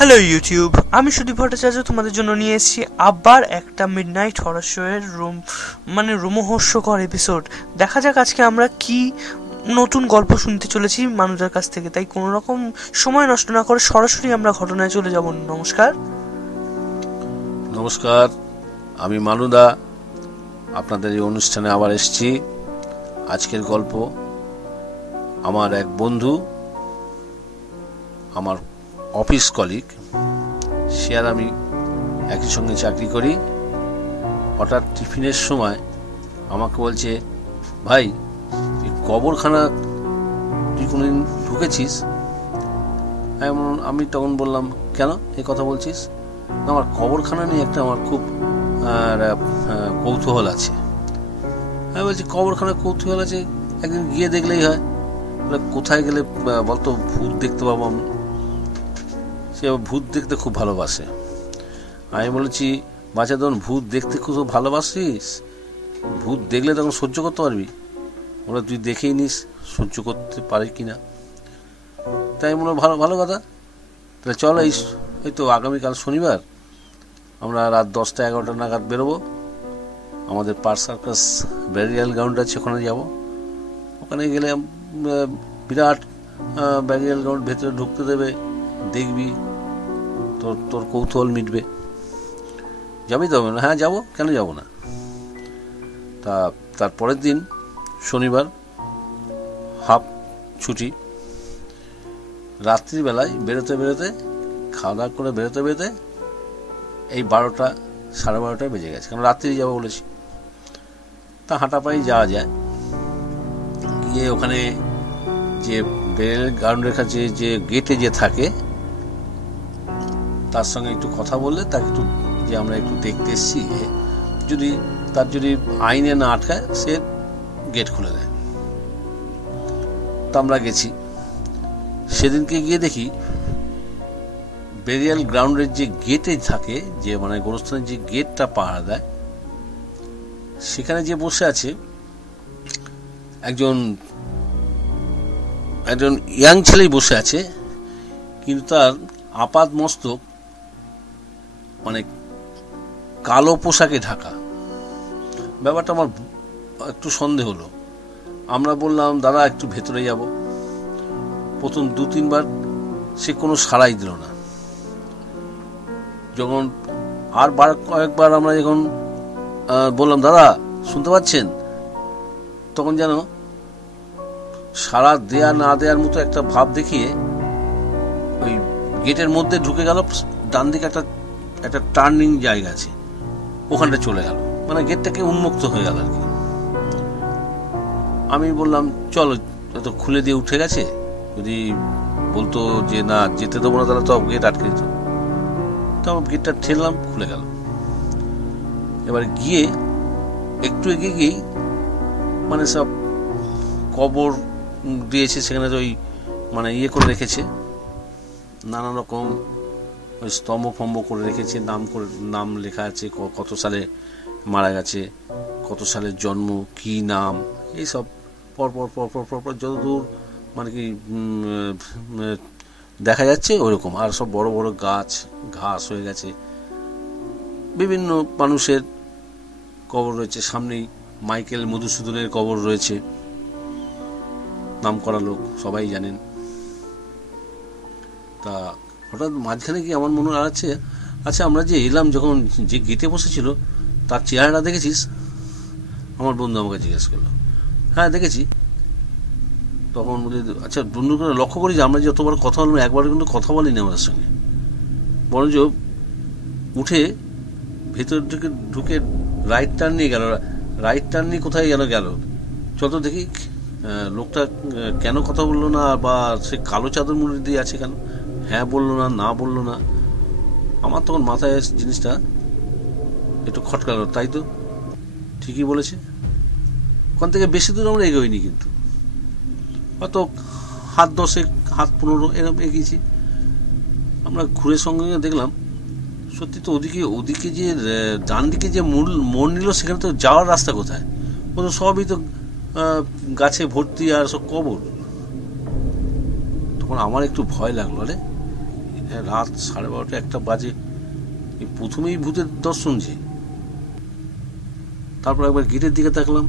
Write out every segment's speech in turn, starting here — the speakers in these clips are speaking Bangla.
হ্যালো ইউটিউব, আমি সুদীপ ভট্টাচার্য তোমাদের জন্য নিয়ে এসেছি আবার একটা মিডনাইট হরর শো এর রোমহর্ষকর এপিসোড। দেখা যাক আজকে আমরা কি নতুন গল্প শুনতে চলেছি মানুষের কাছ থেকে। তাই কোনো রকম সময় নষ্ট না করে সরাসরি আমরা ঘটনায় চলে যাব। নমস্কার, আমি মানুদা আপনাদের এই অনুষ্ঠানে আবার এসেছি। আজকের গল্প আমার এক বন্ধু, আমার অফিস কলিগ, সে আর আমি একই সঙ্গে চাকরি করি। হঠাৎ টিফিনের সময় আমাকে বলছে, ভাই তুই কবরখানা তুই কোনোদিন ঢুকেছিস? আমি তখন বললাম, কেন এই কথা বলছিস? আমার কবরখানা নিয়ে আমার খুব কৌতূহল আছে। আমি বলছি, কবরখানা কৌতূহল আছে, একদিন গিয়ে দেখলেই হয়। কোথায় গেলে বলতো ভূত দেখতে পাবো? সে ভূত দেখতে খুব ভালোবাসে। আমি বলেছি, বাচ্চা তখন ভূত দেখতে খুব ভালোবাসিস, ভূত দেখলে তখন সহ্য করতে পারবি? ওরা তুই দেখেই নিস সহ্য করতে পারি কিনা। তাই মনে ভালো কথা, তাহলে চল এই তো আগামীকাল শনিবার আমরা রাত 10টা-11টা নাগাদ বেরোবো। আমাদের পার্ক সার্কাস ব্যারিয়াল গ্রাউন্ড আছে, ওখানে যাব। ওখানে গেলে বিরাট ব্যারিয়াল গ্রাউন্ড, ভেতরে ঢুকতে দেবে, দেখবি, তোর কৌতূহল মিটবে। যাবি তো? হ্যাঁ যাবো, কেন যাব না। তার পরের দিন শনিবার, হাফ ছুটি। রাত্রিবেলায় বেরোতে খাওয়া দাওয়া করে বেরোতে এই 12টা সাড়ে 12টা বেজে গেছে, কারণ রাত্রি যাবো বলেছি। তা হাঁটা পায়ে যাওয়া যায়। গিয়ে ওখানে যে বেরিয়াল গ্রাউন্ডের কাছে যে গেটে যে থাকে, তার সঙ্গে একটু কথা বললে, তাকে একটু যে আমরা একটু দেখতে এসেছি, যদি আইনে না আটকায়, সে গেট খুলে দেয়। তো আমরা গেছি। সেদিনকে গিয়ে দেখি বেরিয়াল গ্রাউন্ডের যে গেটে থাকে, যে গোরস্থানের যে গেটটা পাহারা দেয়, সেখানে যে বসে আছে একজন ইয়াং ছেলেই বসে আছে, কিন্তু তার আপাদ মস্তক কালো পোশাকে ঢাকা। ব্যাপারটা আমার একটু সন্দেহ হলো। আমরা বললাম, দাদা একটু ভেতরে যাব। প্রথম 2-3 বার সে কোনো সাড়াই দিল না। যখন কয়েকবার আমরা যখন বললাম, দাদা শুনতে পাচ্ছেন, তখন যেন সাড়া দেয়া না দেওয়ার মতো একটা ভাব দেখিয়ে ওই গেটের মধ্যে ঢুকে গেল। ডান দিকে একটা টার্নিং জায়গা আছে, ওখানটা চলে গেল, গেটটাকে উন্মুক্ত হয়ে গেল আর কি। আমি বললাম, চলো, তো খুলে দিয়ে উঠে গেছে, যদি বলতো যে না যেতে দেবো না, তাহলে তো গেট আটকে দিত। তো গেটটা ঠেললাম, খুলে গেল। এবার গিয়ে একটু এগিয়ে গিয়েই সব কবর দিয়েছে, সেখানে ওই ইয়ে করে রেখেছে, নানা রকম ওই স্তম্ভ ফম্ব করে রেখেছে, নাম লেখা আছে, কত সালে মারা গেছে, কত সালের জন্ম, কি নাম, এইসব পরপর যতদূর দেখা যাচ্ছে ওইরকম। আর সব বড় বড় ঘাস হয়ে গেছে। বিভিন্ন মানুষের কবর রয়েছে। সামনেই মাইকেল মধুসূদনের কবর রয়েছে, নাম করা লোক, সবাই জানেন। তা হঠাৎ মাঝখানে কি আমার মনে আছে, আচ্ছা আমরা যে এলাম, যখন যে গেটে বসেছিল তার চেহারাটা দেখেছিস? আমার বন্ধু আমাকে জিজ্ঞেস করলো। হ্যাঁ দেখেছি। তখন বলি, আচ্ছা বন্ধু করে লক্ষ্য করি যে আমরা যতবার কথা বললাম, একবার কিন্তু কথা বলিনি আমাদের সঙ্গে, বরঞ্চ উঠে ভেতর ঢুকে রাইট টার্ন নিয়ে গেল। রাইট টার্ন নিয়ে কোথায় গেল চল তো দেখি, লোকটা কেন কথা বললো না, বা সে কালো চাদর মুড়ি দিয়ে আছে কেন, হ্যাঁ বললো না বললো না। আমার তখন মাথায় জিনিসটা একটু খটকালো, তাই তো ঠিকই বলেছে। ওখান থেকে বেশি দূর আমরা এগোইনি, কিন্তু হয়তো হাত 10, হাত 15 এরকম এগিয়েছি। আমরা ঘুরে সঙ্গে দেখলাম, সত্যি তো ওদিকে যে ডান দিকে যে মোড় নিল, সেখানে তো যাওয়ার রাস্তা কোথায়? ও তো সবই তো গাছে ভর্তি আর সব কবর। তখন আমার একটু ভয় লাগলো, আরে রাত 12:30 1টা বাজে, এই প্রথমেই ভূতের দর্শন যে। তারপর একবার গেটের দিকে তাকলাম,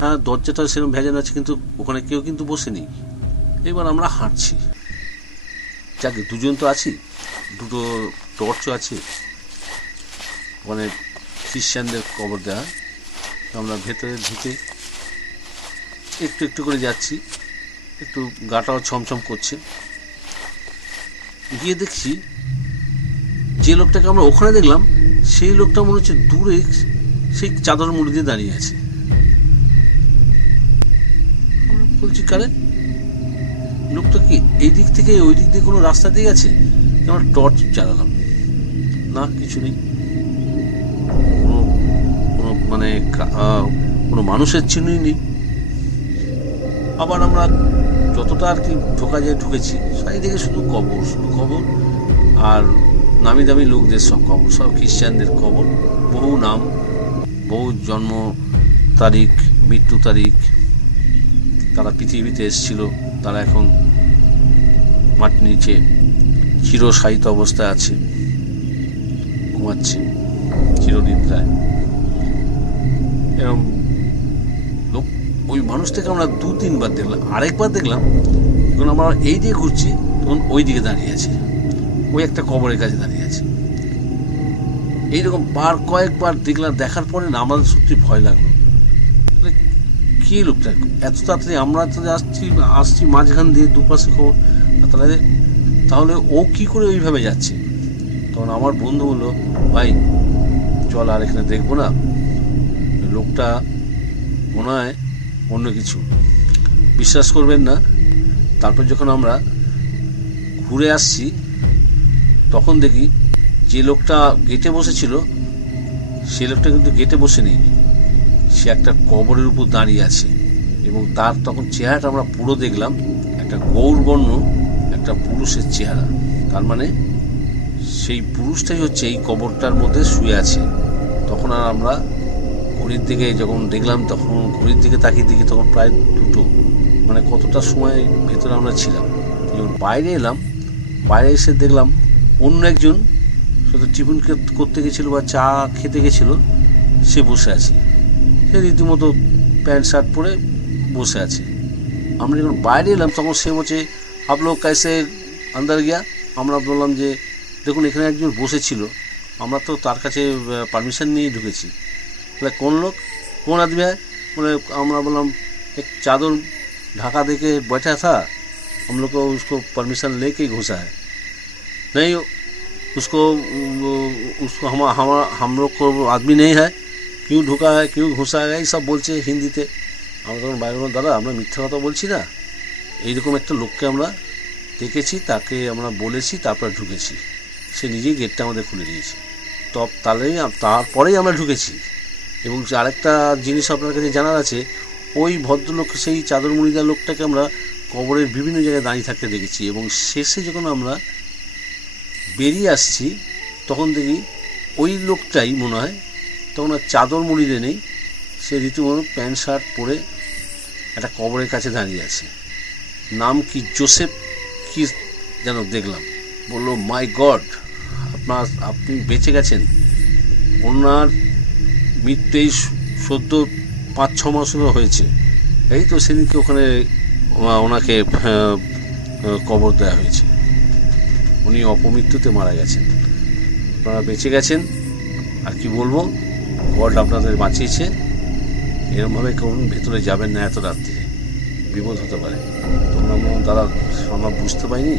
হ্যাঁ দরজাটা সেরকম ভেজান আছে, কিন্তু ওখানে কেউ কিন্তু বসেনি। এবার আমরা হাঁটছি, যাকে দুজন তো আছি, দুটো টর্চও আছে, ওখানে খ্রিস্টানদের কবর দেওয়া। আমরা ভেতরে ঢুকে একটু একটু করে যাচ্ছি, একটু গাটাও ছমছম করছে। গিয়ে দেখছি যে লোকটাকে আমরা ওখানে দেখলাম, সেই লোকটা মনে হচ্ছে দূরে সেই চাদর মুড়ি দিয়ে দাঁড়িয়ে আছে। বলছি কারে, লোকটা কি এই দিক থেকে ওই দিক দিয়ে কোনো রাস্তা দিয়ে গেছে? আমরা টর্চ চালালাম, না কিছু নেই, মানে কোনো মানুষের চিহ্নই নেই। আবার আমরা যতটা আর কি ঢোকা যায় ঢুকেছি, চারিদিকে শুধু কবর, শুধু কবর, আর নামি দামি লোকদের সব কবর, সব খ্রিস্টানদের কবর, বহু নাম, বহু জন্ম তারিখ, মৃত্যু তারিখ। তারা পৃথিবীতে এসেছিল, তারা এখন মাটির নিচে চিরশায়িত অবস্থায় আছে, ঘুমাচ্ছে চিরনিদ্রায়। এরকম লোক, ওই মানুষটাকে আমরা 2-3 বার দেখলাম। আরেকবার দেখলাম যখন আমরা এই দিকে ঘুরছি, তখন ওই দিকে দাঁড়িয়ে আছে, ওই একটা কবরের কাছে দাঁড়িয়ে আছে। এইরকম কয়েকবার দেখলাম। দেখার পরে না আমাদের সত্যি ভয় লাগলো, কি লোকটা এত তাড়াতাড়ি, আমরা তো আসছি মাঝখান দিয়ে, দুপাশে খবর, তাহলে ও কি করে ওইভাবে যাচ্ছে? তখন আমার বন্ধু বললো, ভাই চল আর এখানে দেখবো না, লোকটা মনে হয় অন্য কিছু। বিশ্বাস করবেন না, তারপর যখন আমরা ঘুরে আসছি, তখন দেখি যে লোকটা গেটে বসেছিল, সে লোকটা কিন্তু গেটে বসে নেই, সে একটা কবরের উপর দাঁড়িয়ে আছে। এবং তার তখন চেহারাটা আমরা পুরো দেখলাম, একটা গৌরবর্ণ একটা পুরুষের চেহারা। তার মানে সেই পুরুষটাই হচ্ছে এই কবরটার মধ্যে শুয়ে আছে। তখন আর আমরা ঘড়ির দিকে যখন দেখলাম, তখন ঘড়ির দিকে তাকিয়ে দেখি তখন প্রায় 2টো, মানে কতটা সময় ভেতরে আমরা ছিলাম। যখন বাইরে এলাম, বাইরে এসে দেখলাম অন্য একজন শুধু টিফিন করতে গেছিলো বা চা খেতে গেছিলো, সে বসে আছে। সে রীতিমতো প্যান্ট শার্ট পরে বসে আছে। আমরা যখন বাইরে এলাম, তখন সে বলছে, আপ লোক কাইসে আন্দার গিয়া? আমরা বললাম যে দেখুন এখানে একজন বসেছিল, আমরা তো তার কাছে পারমিশন নিয়ে ঢুকেছি। বলে কোন লোক, কোন আদমি है? বলে আমরা বললাম এক চাদর ढाका देके बैठा था, हम लोग को उसको परमिशन लेके ही घुसा है। नहीं उसको हम लोग को आदमी नहीं है, क्यों ढुका है, क्यों घुसा है, এই সব বলছে হিন্দিতে। আমরা তখন বাইরে বললাম, দাদা আমরা মিথ্যা কথা বলছি না, এইরকম একটা লোককে আমরা দেখেছি, তাকে আমরা বলেছি, তারপর ঢুকেছি। সে নিজেই গেটটা আমাদের খুলে দিয়েছে। তারপরেই আমরা ঢুকেছি। এবং আরেকটা জিনিস আপনার কাছে জানার আছে, ওই ভদ্রলোক, সেই চাদর মুড়িদার লোকটাকে আমরা কবরের বিভিন্ন জায়গায় দাঁড়িয়ে থাকতে দেখেছি। এবং শেষে যখন আমরা বেরিয়ে আসছি, তখন দেখি ওই লোকটাই মনে হয়, তখন আর চাদর মুড়িদে নেই, সে রীতিমতো প্যান্ট শার্ট পরে একটা কবরের কাছে দাঁড়িয়ে আছে। নাম কি জোসেফ কি যেন দেখলাম। বললো, মাই গড, আপনি বেঁচে গেছেন। ওনার মৃত্যু এই সদ্য 5-6 মাস হয়েছে। এই তো সেদিনকে ওখানে ওনাকে কবর দেওয়া হয়েছে, উনি অপমৃত্যুতে মারা গেছেন। আপনারা বেঁচে গেছেন, আর কি বলবো, গড আপনাদের বাঁচিয়েছে। এরকমভাবে কেউ ভেতরে যাবেন না, এত রাত্রিরে বিপদ হতে পারে। তখন দাদা আমরা বুঝতে পারিনি,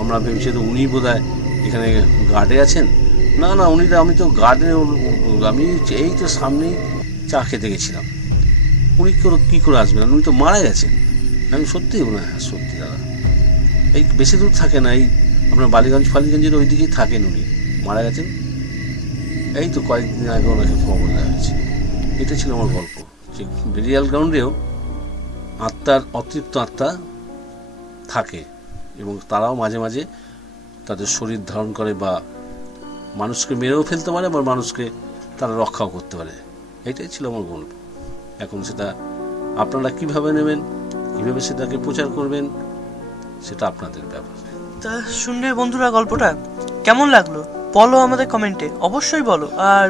আমরা ভেবেছি তো উনি বোধহয় এখানে গার্ডে আছেন। না না, আমি তো গার্ডে, আমি এই তো সামনেই চা খেতে গেছিলাম, উনি কী করে আসবেন, উনি তো মারা গেছেন। আমি সত্যি না, হ্যাঁ সত্যি দাদা, এই বেশি দূর থাকে না, এই আপনার ফালিগঞ্জের ওই দিকেই থাকেন, উনি মারা গেছেন। এই তো কয়েকদিন আগে ওনাকে খবর দেওয়া হয়েছে। এটা ছিল আমার গল্প, যে বেরিয়াল গ্রাউন্ডেও অতৃপ্ত আত্মা থাকে, এবং তারাও মাঝে মাঝে তাদের শরীর ধারণ করে, বা মানুষকে মেরেও ফেলতে পারে, বা মানুষকে তারা রক্ষাও করতে পারে। এটাই ছিল আমার গল্প। এখন সেটা আপনারা কিভাবে নেবেন, কিভাবে সেটাকে প্রচার করবেন, সেটা আপনাদের ব্যাপার। তা শুনলে বন্ধুরা গল্পটা কেমন লাগলো বলো আমাদের কমেন্টে, অবশ্যই বলো। আর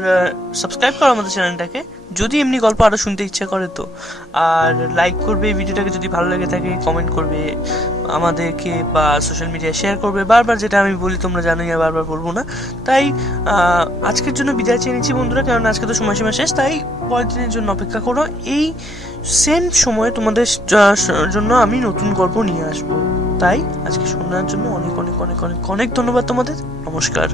সাবস্ক্রাইব করো আমাদের চ্যানেলটাকে যদি এমনি গল্প আরো শুনতে ইচ্ছা করে তো। আর লাইক করবে এই ভিডিওটাকে যদি ভালো লেগে থাকে, কমেন্ট করবে আমাদেরকে বা সোশ্যাল মিডিয়ায় শেয়ার করবে। বারবার যেটা আমি বলি তোমরা জানোই, আর বারবার বলবো না। তাই আজকের জন্য বিদায় চেয়ে নিচ্ছি বন্ধুরা, কারণ আজকে তো সময়সীমা শেষ। তাই পরের দিনের জন্য অপেক্ষা করো, এই সেম সময়ে তোমাদের জন্য আমি নতুন গল্প নিয়ে আসবো। তাই আজকে শোনার জন্য অনেক অনেক অনেক অনেক অনেক ধন্যবাদ তোমাদের। নমস্কার।